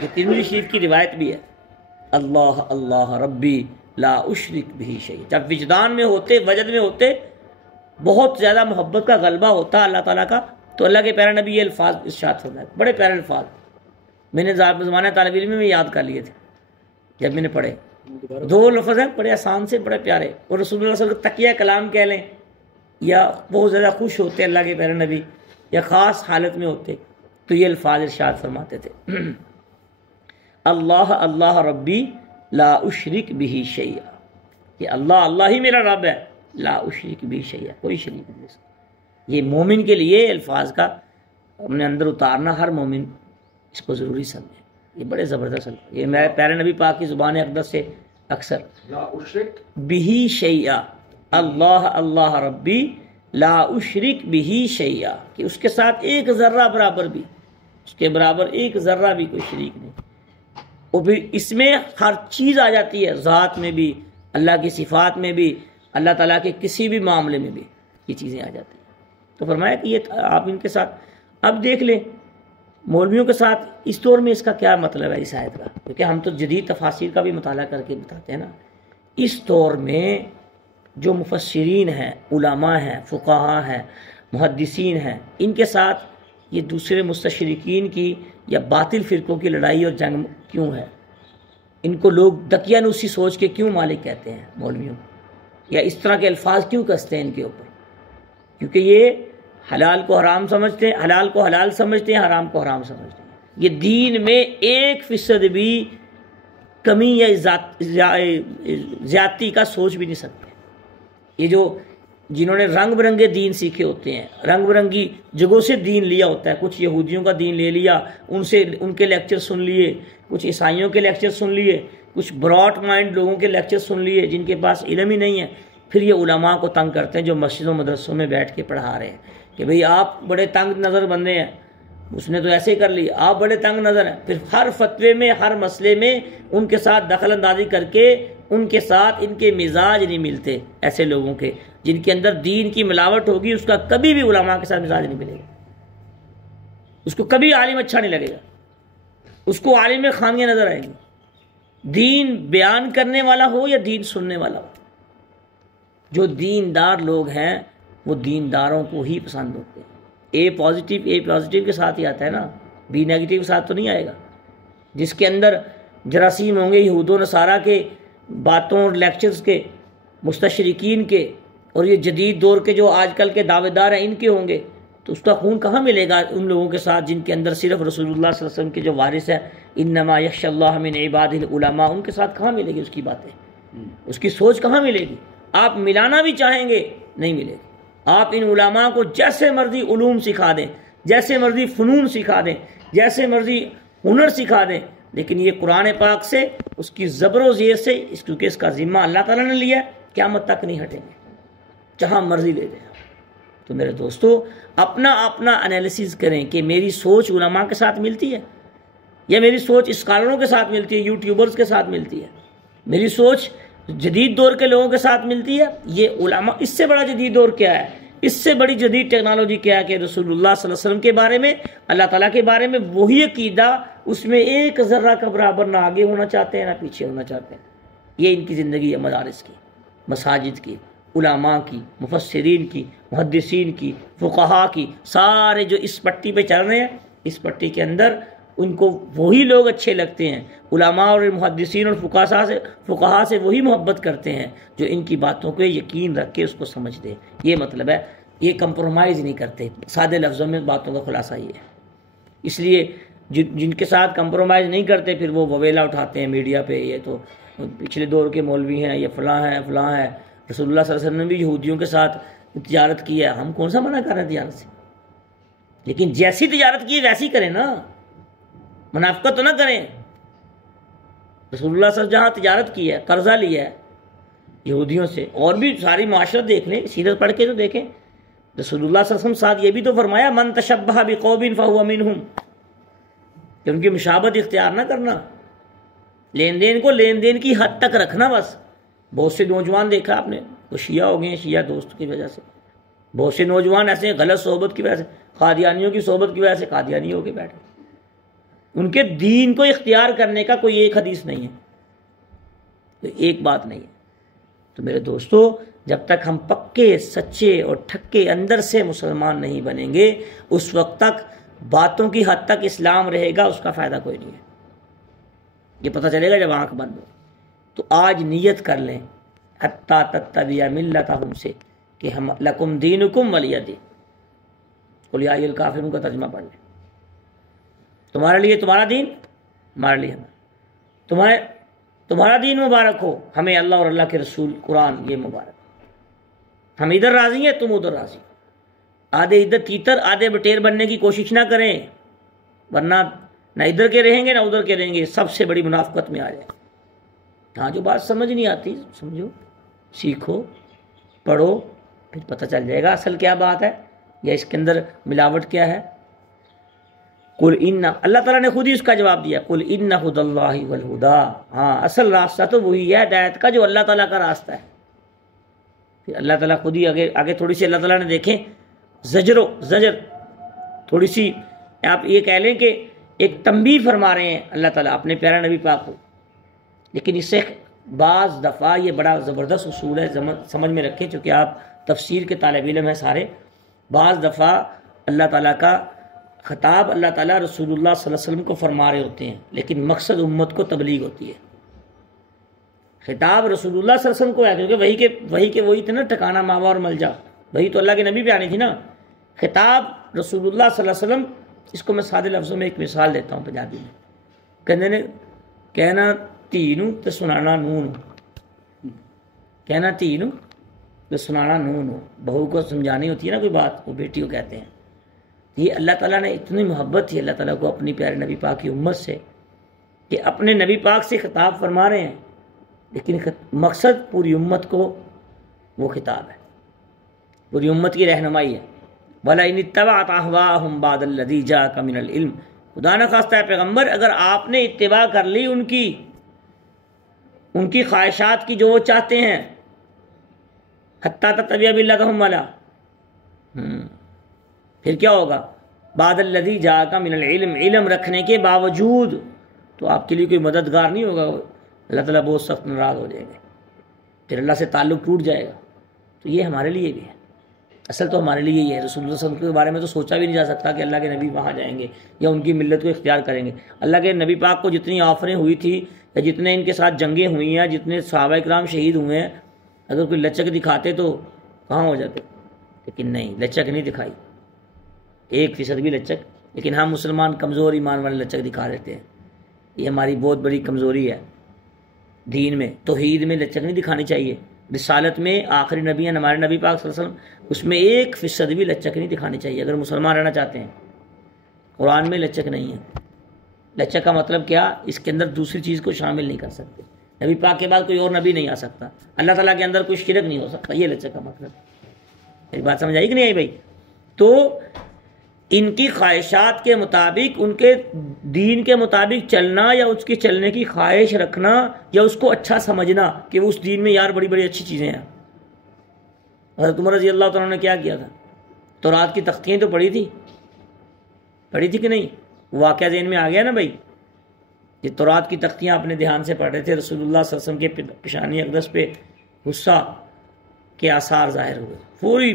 یہ ترمذی شریف کی روایت بھی ہے، اللہ اللہ ربی لا اشرک بہ شیئا، جب وجدان میں ہوتے، وجد میں ہوتے، بہت زیادہ محبت کا غلبہ ہوتا اللہ تعالیٰ کا، تو اللہ کے پیارے نبی یہ الفاظ ارشاد فرمائے، بڑے پیارے الفاظ، میں نے زمانہ طالب علم میں یاد کر لیے تھے جب میں نے پڑھے۔ دو لفظ ہیں بڑے آسان سے، بڑے پیارے، اور رسول اللہ صلی اللہ علیہ وسلم کا تقیہ کلام کہہ لیں، یا بہت زیادہ خوش ہوتے اللہ کے پیارے نبی یا خاص حالت میں ہوتے تو یہ الفاظ ارشاد فرماتے تھے، اللہ اللہ ربی لا اشرک بہ شیئا، کہ اللہ اللہ ہی میرا رب ہے، لا اشرک بہ شیئا، کوئی شریک نہیں ہے۔ یہ مومن کے لیے الفاظ کا اپنے اندر اتارنا، ہر مومن اس کو ضروری سمجھے، یہ بڑے زبردست الفاظ، یہ میرے پیارے نبی پاک کی زبان اقدس سے اکثر لا اشرک بہ شیئا، اللہ اللہ ربی لا اشرک بہ شیئا، کہ اس کے ساتھ ایک ذرہ برابر بھی، اس کے برابر ایک ذرہ بھی کوئی شریک نہیں، اور پھر اس میں ہر چیز آ جاتی ہے، ذات میں بھی، اللہ کی صفات میں بھی، اللہ تعالیٰ کے کسی بھی معاملے میں بھی یہ چیزیں آ جاتی ہیں۔ تو فرمایا کہ یہ آپ ان کے ساتھ اب دیکھ لیں مولویوں کے ساتھ اس دور میں اس کا کیا مطلب ہے اس آیت کا، کیونکہ ہم تو جدید تفاسیر کا بھی مطالعہ کر کے بتاتے ہیں نا۔ اس دور میں جو مفسرین ہیں، علماء ہیں، فقہاء ہیں، محدثین ہیں، ان کے ساتھ یہ دوسرے مستشرقین کی یا باطل فرقوں کی لڑائی اور جنگ کیوں ہے؟ ان کو لوگ دقیانوسی سوچ کے کیوں مالک کہتے ہیں مولویوں کو، یا اس طرح کے الفاظ کیوں کستے ہیں ان کے اوپر؟ کیونکہ یہ حلال کو حرام سمجھتے ہیں، حلال کو حلال سمجھتے ہیں، حرام کو حرام سمجھتے ہیں۔ یہ دین میں 1% بھی کمی یا زیادتی کا سوچ بھی نہیں سکتے۔ یہ جو جنہوں نے رنگ برنگے دین سیکھے ہوتے ہیں، رنگ برنگی جگہوں سے دین لیا ہوتا ہے، کچھ یہودیوں کا دین لے لیا، ان کے لیکچر سن لیے، کچھ عیسائیوں کے لیکچر سن لیے، کچھ براڈ مائنڈ لوگوں کے لیکچر سن لیے جن کے پاس علم ہی نہیں ہے، پھر یہ علماء کو تنگ کرتے ہیں جو مسجدوں مدرسوں میں بیٹھ کے پڑھا رہے ہیں کہ بھئی آپ بڑے تنگ نظر بندے ہیں، اس نے تو ایسے ہی کر لی، آپ بڑے تنگ نظر ہیں، پھر ہر فتوے میں، ہر مسئلے میں ان کے ساتھ دخل اندازی کر کے ان کے ساتھ ان کے مزاج نہیں ملتے، ایسے لوگوں کے جن کے اندر دین کی ملاوٹ ہوگی اس کا کبھی بھی علماء کے ساتھ مزاج نہیں ملے گا، اس کو کبھی عالم اچھا نہیں لگے گا، اس کو عالم میں خامیاں نظر آئیں گی، دین بیان کرنے والا ہو یا دین سننے والا ہو۔ جو دیندار لوگ ہیں وہ دینداروں کو ہی پسند ہوتے ہیں۔ اے پازیٹیو کے ساتھ ہی آتا ہے نا، بی نیگیٹو کے ساتھ تو نہیں آئے گا۔ جس کے اندر جراثیم ہوں گے یہود و نصارہ کے باتوں اور لیکچرز کے، مستشرقین کے، اور یہ جدید دور کے جو آج کل کے دعوے دار ہیں ان کے ہوں گے، تو اس کا خون کہاں ملے گا ان لوگوں کے ساتھ جن کے اندر صرف رسول اللہ صلی اللہ علیہ وسلم کے جو وارث ہیں، انما یخشی اللہ من عبادہ العلماء، ان کے ساتھ کہاں ملے گی اس کی باتیں، اس کی سوچ کہاں ملے گی؟ آپ ملانا بھی چاہیں گے نہیں ملے گی۔ آپ ان علماء کو جیسے مرضی علوم سکھا دیں، جیسے مرضی فنون سکھا دیں، جیسے مرضی ہنر سکھا دیں، لیکن یہ قرآن پاک سے، اس کی زبر و زیر سے، کیونکہ اس کا ذمہ اللہ تعالیٰ نے لیا ہے، قیامت تک نہیں ہٹیں گے، جہاں مرضی لے لیں۔ تو میرے دوستو اپنا انالیسز کریں کہ میری سوچ علماء کے ساتھ ملتی ہے یا میری سوچ اسکالروں کے ساتھ ملتی ہے، یوٹیوبرز کے ساتھ ملتی ہے، میری سوچ جدید دور کے لوگوں کے ساتھ ملتی ہے۔ یہ علماء، اس سے بڑا جدید دور کیا ہے، اس سے بڑی جدید ٹیکنالوجی کیا ہے کہ رسول اللہ صلی اللہ علیہ وسلم کے بارے میں، اللہ تعالیٰ کے بارے میں وہی عقیدہ، اس میں ایک ذرہ کا برابر نہ آگے ہونا چاہتے ہیں نہ پیچھے ہونا چاہتے ہیں۔ یہ ان کی زندگی ہے، مدارس کی، مساجد کی، علماء کی، مفسرین کی، محدثین کی، فقہاء کی، سارے جو اس پٹی پہ چل رہے ہیں، اس پٹی کے اندر ان کو وہی لوگ اچھے لگتے ہیں، علماء اور محدثین اور فقہاء سے وہی محبت کرتے ہیں جو ان کی باتوں پہ یقین رکھ کے اس کو سمجھ دیں۔ یہ مطلب ہے، یہ کمپرومائز نہیں کرتے، سادے لفظوں میں باتوں کا خلاصہ یہ ہے۔ اس لیے جن کے ساتھ کمپرومائز نہیں کرتے پھر وہ وویلا اٹھاتے ہیں میڈیا پہ، یہ تو پچھلے دور کے مولوی ہیں، یہ فلاں ہیں فلاں ہیں۔ رسول اللہ صلی اللہ علیہ وسلم نے بھی یہودیوں کے ساتھ تجارت کی ہے، ہم کون سا منع کر رہے ہیں تجارت سے؟ لیکن جیسی تجارت کی ویسی کریں نا، منافقت تو نہ کریں۔ رسول اللہ صلی اللہ علیہ وسلم جہاں تجارت کی ہے، قرضہ لیا ہے یہودیوں سے، اور بھی ساری معاشرت دیکھ لیں، سیرت پڑھ کے تو دیکھیں، رسول اللہ صلی اللہ علیہ وسلم ساتھ یہ بھی تو فرمایا من تشبہ بقوم فہو منہم، کہ ان کی مشابہت اختیار نہ کرنا، لین دین کو لین دین کی حد تک رکھنا بس۔ بہت سے نوجوان دیکھا آپ نے، وہ شیعہ ہو گئے ہیں، شیعہ دوست کی وجہ سے، بہت سے نوجوان ایسے غلط صحبت کی وجہ سے، قادیانیوں کی صحبت کی وجہ سے قادیانی ہو کے بیٹھے۔ ان کے دین کو اختیار کرنے کا کوئی ایک حدیث نہیں ہے، کوئی ایک بات نہیں ہے۔ تو میرے دوستو، جب تک ہم پکے سچے اور ٹھکے اندر سے مسلمان نہیں بنیں گے، اس وقت تک باتوں کی حد تک اسلام رہے گا، اس کا فائدہ کوئی نہیں ہے۔ یہ پتہ چلے گا جب آنکھ بند ہو۔ تو آج نیت کر لیں حتی تتبع ملتہم سے کہ ہم لکم دینکم ولی دین، قل یا ایھا الکافرون کا ترجمہ پڑھ لیں۔ تمہارے لیے تمہارا دین، ہمارے لیے ہمارا، تمہارا دین مبارک ہو، ہمیں اللہ اور اللہ کے رسول قرآن یہ مبارک، ہم ادھر راضی ہیں، تم ادھر راضی۔ آدھے ادھر تیتر آدھے بٹیر بننے کی کوشش نہ کریں، ورنہ نہ ادھر کے رہیں گے نہ ادھر کے رہیں گے، سب سے بڑی منافقت میں آ جائیں۔ ہاں جو بات سمجھ نہیں آتی سمجھو، سیکھو، پڑھو، پھر پتہ چل جائے گا اصل کیا بات ہے یا اس کے اندر ملاوٹ کیا ہے۔ قل ان، اللہ تعالیٰ نے خود ہی اس کا جواب دیا، قل ان ھدی اللہ والہدی، ہاں اصل راستہ تو وہی ہے ہدایت کا جو اللہ تعالیٰ کا راستہ ہے۔ پھر اللہ تعالیٰ خود ہی آگے تھوڑی سی اللہ تعالیٰ نے دیکھیں زجر تھوڑی سی، آپ یہ کہہ لیں کہ ایک تنبیہ فرما رہے ہیں اللہ تعالیٰ اپنے پیارے نبی پاک کو، لیکن اس سے بعض دفعہ یہ بڑا زبردست اصول ہے، سمجھ میں رکھیں، چونکہ آپ تفسیر کے طالب علم ہیں سارے، بعض دفعہ اللہ تعالیٰ کا خطاب اللہ تعالیٰ رسول اللہ صلی اللہ علیہ وسلم کو فرما رہے ہوتے ہیں، لیکن مقصد امت کو تبلیغ ہوتی ہے۔ خطاب رسول اللہ صلی اللہ علیہ وسلم کو ہے، کیونکہ وہی تھا نا ٹھکانہ ماوا اور ملجا، وہی تو اللہ کے نبی پہ آنی تھی نا۔ خطاب رسول اللہ صلی اللہ علیہ وسلم، اس کو میں سادے لفظوں میں ایک مثال دیتا ہوں پنجابی میں، کہنے نے کہنا تھی نو تو سنانا نون، کہنا تھی نو تو سنانا نون ہو، بہو کو سمجھانی ہوتی ہے نا کوئی بات، وہ بیٹی کو کہتے ہیں۔ یہ اللہ تعالیٰ نے اتنی محبت تھی اللہ تعالیٰ کو اپنی پیارے نبی پاک کی امت سے کہ اپنے نبی پاک سے خطاب فرما رہے ہیں، لیکن مقصد پوری امت کو وہ خطاب ہے، پوری امت کی رہنمائی ہے۔ وَلَئِنِ اتَّبَعْتَ أَهْوَاءَهُمْ بَعْدَ الَّذِي جَاءَكَ مِنَ الْعِلْمِ، خدا نہ خواستہ ہے پیغمبر اگر آپ نے اتباع کر لی ان کی خواہشات کی جو وہ چاہتے ہیں، حَتَّى تَتَّبِعَ مِلَّتَهُمْ وَلَا، پھر کیا ہوگا؟ بعد الذی جاءک من العلم، علم رکھنے کے باوجود تو آپ کے لیے کوئی مددگار نہیں ہوگا، اللہ تعالیٰ بہت سخت ناراض ہو جائیں گے، پھر اللہ سے تعلق ٹوٹ جائے گا۔ تو یہ ہمارے لیے بھی ہے، اصل تو ہمارے لیے یہ ہے۔ رسول اللہ صلی اللہ علیہ وسلم کے بارے میں تو سوچا بھی نہیں جا سکتا کہ اللہ کے نبی وہاں جائیں گے یا ان کی ملت کو اختیار کریں گے۔ اللہ کے نبی پاک کو جتنی آفریں ہوئی تھی یا جتنے ان کے ساتھ جنگیں ہوئی ہیں، جتنے صحابہ کرام شہید ہوئے ہیں، اگر کوئی لچک دکھاتے تو کہاں ہو جاتے، لیکن نہیں، لچک نہیں دکھائی 1% بھی لچک، لیکن ہم مسلمان کمزور ایمان والے لچک دکھا دیتے ہیں۔ یہ ہماری بہت بڑی کمزوری ہے دین میں۔ توحید میں لچک نہیں دکھانی چاہیے، رسالت میں آخری نبی ہیں ہمارے نبی پاک صلی اللہ علیہ وسلم، اس میں 1% بھی لچک نہیں دکھانی چاہیے اگر مسلمان رہنا چاہتے ہیں۔ قرآن میں لچک نہیں ہے۔ لچک کا مطلب کیا؟ اس کے اندر دوسری چیز کو شامل نہیں کر سکتے، نبی پاک کے بعد کوئی اور نبی نہیں آ سکتا، اللہ تعالیٰ کے اندر کوئی شرک نہیں ہو سکتا، یہ لچک کا مطلب۔ میری بات سمجھ آئی کہ نہیں آئی بھائی؟ تو ان کی خواہشات کے مطابق، ان کے دین کے مطابق چلنا یا اس کے چلنے کی خواہش رکھنا یا اس کو اچھا سمجھنا کہ وہ اس دین میں یار بڑی بڑی اچھی چیزیں ہیں۔ حضرت عمر رضی اللہ تعالیٰ نے کیا کیا تھا؟ تورات کی تختیاں تو پڑھی تھی کہ نہیں؟ واقعہ ذہن میں آ گیا نا بھائی؟ یہ تورات کی تختیاں اپنے دھیان سے پڑھ رہے تھے، رسول اللہ صلی اللہ علیہ وسلم کے پیشانی اقدس پہ غصہ کے آثار ظاہر ہوئے، پوری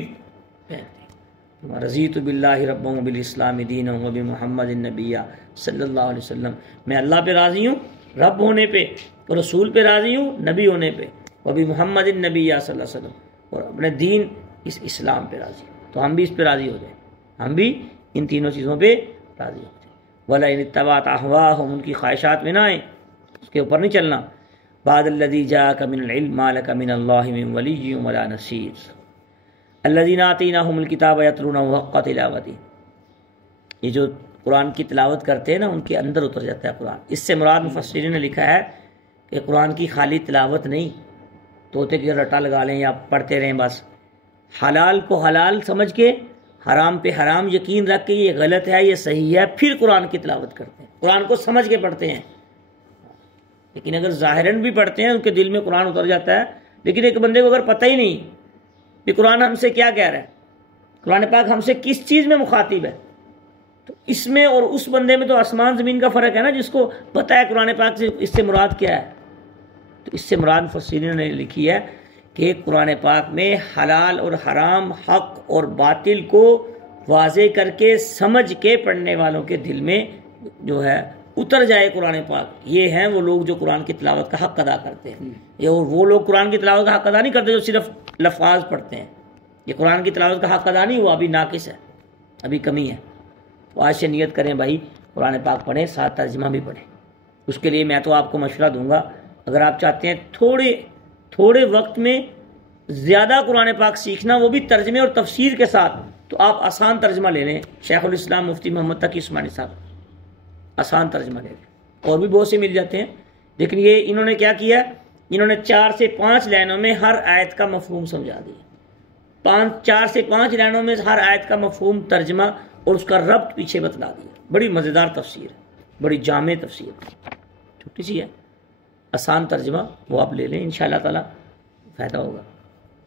رضیت باللہ ربا وبالاسلام دینا وبمحمد النبی صلی اللہ علیہ وسلم، میں اللہ پہ راضی ہوں رب ہونے پہ، اور رسول پہ راضی ہوں نبی ہونے پہ، وبمحمد النبی صلی اللہ علیہ وسلم، اور اپنے دین اس اسلام پہ راضی ہوں۔ تو ہم بھی اس پہ راضی ہو جائیں، ہم بھی ان تینوں چیزوں پہ راضی ہو جائیں۔ وَلَئِنِ اتَّبَعْتَ أَهْوَاءَهُمْ، ان کی خواہشات میں نہ آئیں، اس کے اوپر نہیں چلنا۔ بعد الذی جاءک من العلم ما لک من اللہ من ولی ولا نصیر الذین آتیناہم الکتاب یتلونہ حق تلاوتہ، یہ جو قرآن کی تلاوت کرتے ہیں نا ان کے اندر اتر جاتا ہے قرآن۔ اس سے مراد مفسرین نے لکھا ہے کہ قرآن کی خالی تلاوت نہیں، طوطے کی رٹا لگا لیں یا پڑھتے رہیں بس، حلال کو حلال سمجھ کے حرام پہ حرام یقین رکھ کے یہ غلط ہے یہ صحیح ہے، پھر قرآن کی تلاوت کرتے ہیں، قرآن کو سمجھ کے پڑھتے ہیں۔ لیکن اگر ظاہراً بھی پڑھتے ہیں، ان کے دل میں قرآن اتر جاتا ہے، لیکن ایک بندے کو اگر پتہ ہی نہیں کہ قرآن ہم سے کیا کہہ رہا ہے، قرآن پاک ہم سے کس چیز میں مخاطب ہے، تو اس میں اور اس بندے میں تو آسمان زمین کا فرق ہے نا، جس کو پتہ ہے قرآن پاک سے اس سے مراد کیا ہے۔ تو اس سے مراد مفسرین نے لکھی ہے کہ قرآن پاک میں حلال اور حرام، حق اور باطل کو واضح کر کے سمجھ کے پڑھنے والوں کے دل میں جو ہے اتر جائے قرآن پاک، یہ ہیں وہ لوگ جو قرآن کی تلاوت کا حق ادا کرتے ہیں۔ یہ وہ لوگ قرآن کی تلاوت کا حق ادا نہیں کرتے جو صرف لفظ پڑھتے ہیں، یہ قرآن کی تلاوت کا حق ادا نہیں ہوا، ابھی ناقص ہے، ابھی کمی ہے۔ تو آج سے نیت کریں بھائی قرآن پاک پڑھیں، ساتھ ترجمہ بھی پڑھیں۔ اس کے لیے میں تو آپ کو مشورہ دوں گا، اگر آپ چاہتے ہیں تھوڑے وقت میں زیادہ قرآن پاک سیکھنا، وہ بھی ترجمے اور تفسیر کے ساتھ، تو آپ آسان ترجمہ لے لیں، شیخ الاسلام مفتی محمد تقی عثمانی صاحب، آسان ترجمہ لے لیں، اور بھی بہت سے مل جاتے ہیں۔ لیکن یہ انہوں نے کیا کیا، انہوں نے 4 سے 5 لائنوں میں ہر آیت کا مفہوم سمجھا دیا، 4 سے 5 لائنوں میں ہر آیت کا مفہوم، ترجمہ اور اس کا ربط پیچھے بتلا دیا۔ بڑی مزیدار تفسیر ہے، بڑی جامع تفسیر ہے، چھوٹی سی ہے، آسان ترجمہ، وہ آپ لے لیں، انشاءاللہ تعالی فائدہ ہوگا۔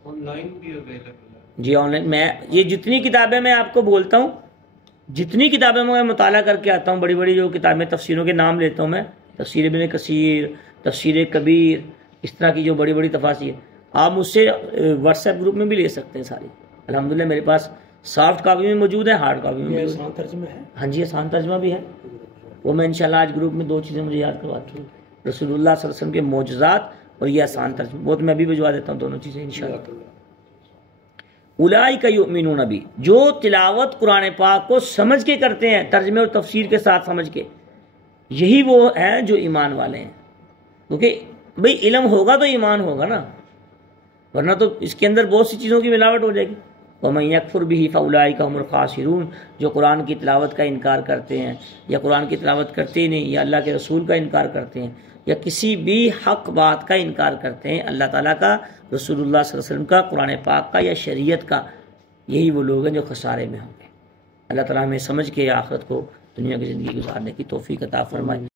آن لائن بھی اویلیبل ہے؟ جی آن لائن، میں یہ جتنی کتابیں میں آپ کو بولتا ہوں، جتنی کتابیں میں مطالعہ کر کے آتا ہوں، بڑی بڑی جو کتابیں، تفسیروں کے نام لیتا ہوں میں، تفسیر ابن کثیر، تفسیر کبیر، اس طرح کی جو بڑی بڑی تفاسیر، آپ مجھ سے واٹس ایپ گروپ میں بھی لے سکتے ہیں ساری، الحمدللہ میرے پاس سافٹ کاپی میں موجود ہے، ہارڈ کاپی میں موجود ہے۔ آسان ترجمہ ہے؟ ہاں جی آسان ترجمہ بھی ہے، وہ میں انشاءاللہ آج گروپ میں 2 چیزیں مجھے یاد کرواتا ہوں، رسول اللہ صلی اللہ علیہ وسلم کے معجزات اور یہ آسان ترجمہ، وہ تو میں بھی بھجوا دیتا ہوں، دونوں چیزیں انشاءاللہ۔ اولئک یؤمنون بی، جو تلاوت قرآن پاک کو سمجھ کے کرتے ہیں، ترجمے اور تفسیر کے ساتھ سمجھ کے، یہی وہ ہیں جو ایمان والے ہیں۔ کیونکہ بھئی علم ہوگا تو ایمان ہوگا نا، ورنہ تو اس کے اندر بہت سی چیزوں کی ملاوٹ ہو جائے گی۔ وَمَن يَكْفُرْ بِهِ فَأُولَٰئِكَ هُمُ الْخَاسِرُونَ، جو قرآن کی تلاوت کا انکار کرتے ہیں، یا قرآن کی تلاوت کرتے ہی نہیں، یا اللہ کے رسول کا انکار کرتے ہیں، یا کسی بھی حق بات کا انکار کرتے ہیں، اللہ تعالیٰ کا، رسول اللہ صلی اللہ علیہ وسلم کا، قرآن پاک کا یا شریعت کا، یہی وہ لوگ ہیں جو خسارے میں ہوں گے۔ اللہ تعالیٰ ہمیں سمجھ کے آخرت کو، دنیا کی زندگی گزارنے کی توفیق عطا فرمائے۔